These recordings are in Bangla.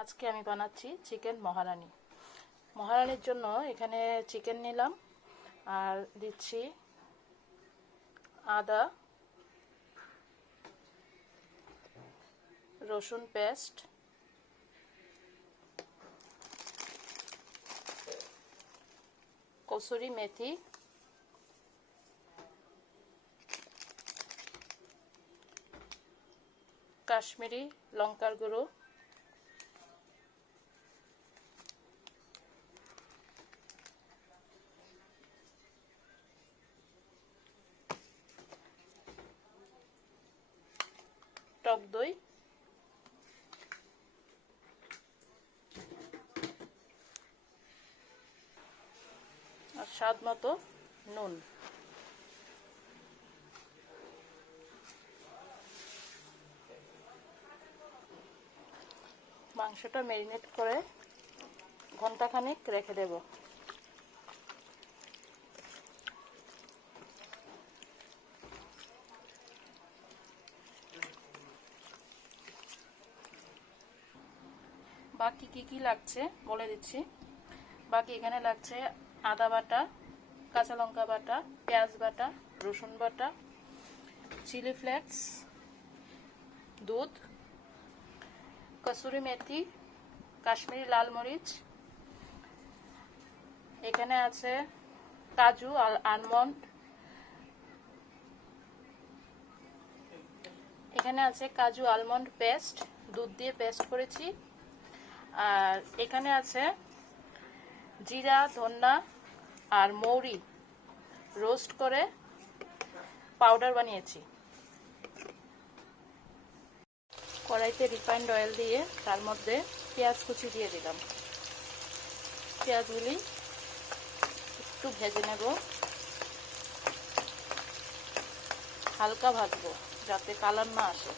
আজকে আমি বানাচ্ছি চিকেন মহারানি। মহারানির জন্য এখানে চিকেন নিলাম আর দিচ্ছি আদা, রসুন পেস্ট, কসুরি মেথি, কাশ্মীরি লঙ্কার গুঁড়ো, টক দই, আর স্বাদ মতো নুন। মাংসটা ম্যারিনেট করে ঘন্টাখানেক রেখে দেব। বাকি কি লাগছে বলে দিচ্ছি। বাকি এখানে লাগছে আদা বাটা, কাঁচা লঙ্কা বাটা, পেঁয়াজ বাটা, রসুন বাটা, চিলি ফ্লেক্স, দুধ, কসুরি মেথি, কাশ্মীরি লাল মরিচ, এখানে আছে কাজু আর আলমন্ড, এখানে আছে কাজু আলমন্ড পেস্ট, দুধ দিয়ে পেস্ট করেছি। আর এখানে আছে জিরা, ধনিয়া আর মৌরি রোস্ট করে পাউডার বানিয়েছি। কড়াইতে রিফাইন্ড অয়েল দিয়ে তার মধ্যে পেঁয়াজ কুচি দিয়ে দিলাম। পেঁয়াজগুলি একটু ভেজে নেব, হালকা ভাজবো যাতে কালার না আসে।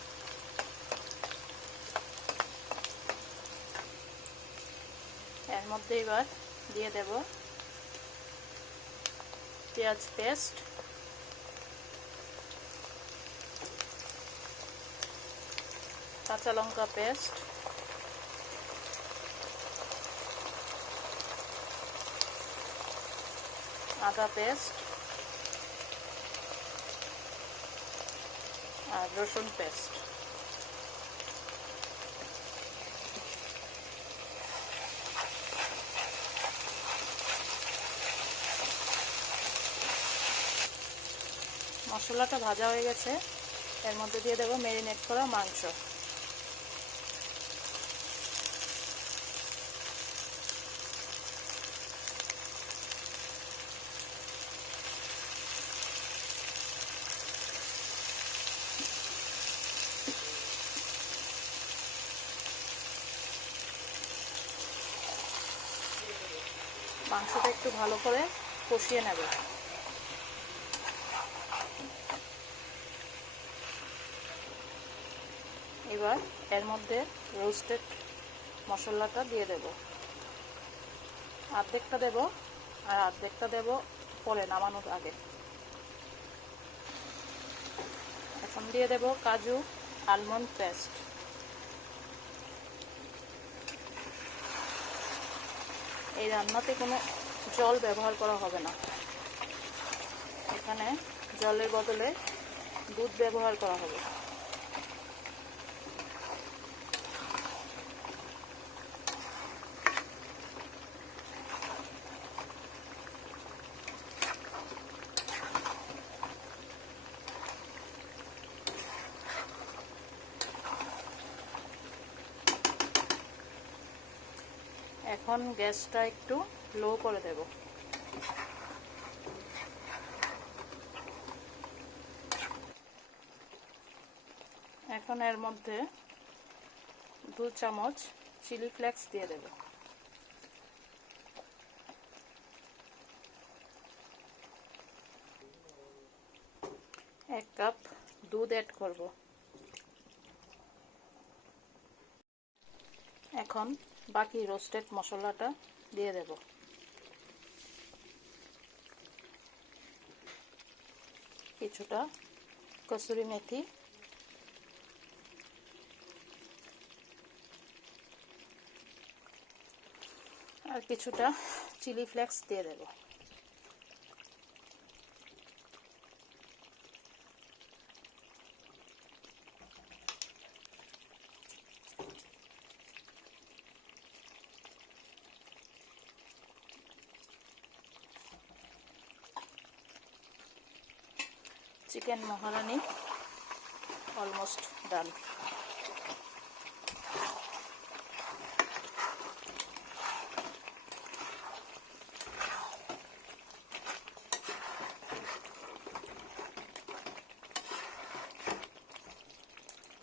এর মধ্যে এবার দিয়ে দেব পেঁয়াজ পেস্ট, কাঁচা লঙ্কা পেস্ট, আদা পেস্ট আর রসুন পেস্ট। মশলাটা ভাজা হয়ে গেছে, এর মধ্যে দিয়ে দেবো ম্যারিনেট করা মাংস। মাংসটা একটু ভালো করে কষিয়ে নেব। এবার এর মধ্যে রোস্টেড মশলাটা দিয়ে দেব। অর্ধেকটা দেব আর অর্ধেকটা দেব পরে নামানোর আগে। এখন দিয়ে দেব কাজু আলমন্ড পেস্ট। এই রান্নাতে কোনো জল ব্যবহার করা হবে না, এখানে জলের বদলে দুধ ব্যবহার করা হবে। এখন গ্যাসটা একটু লো করে দেব। এখন এর মধ্যে 2 চামচ চিলি ফ্লেক্স দিয়ে দেব। এক কাপ দুধ অ্যাড করব। এখন বাকি রোস্টেড মশলাটা দিয়ে দেব। কিছুটা কসুরি মেথি, আর কিছুটা চিলি ফ্লেক্স দিয়ে দেব। Chicken মহারানি almost done.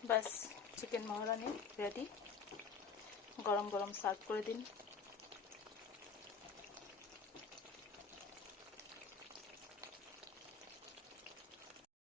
বাস চিকেন মহারানি রেডি। গরম গরম সার্ভ করে দিন।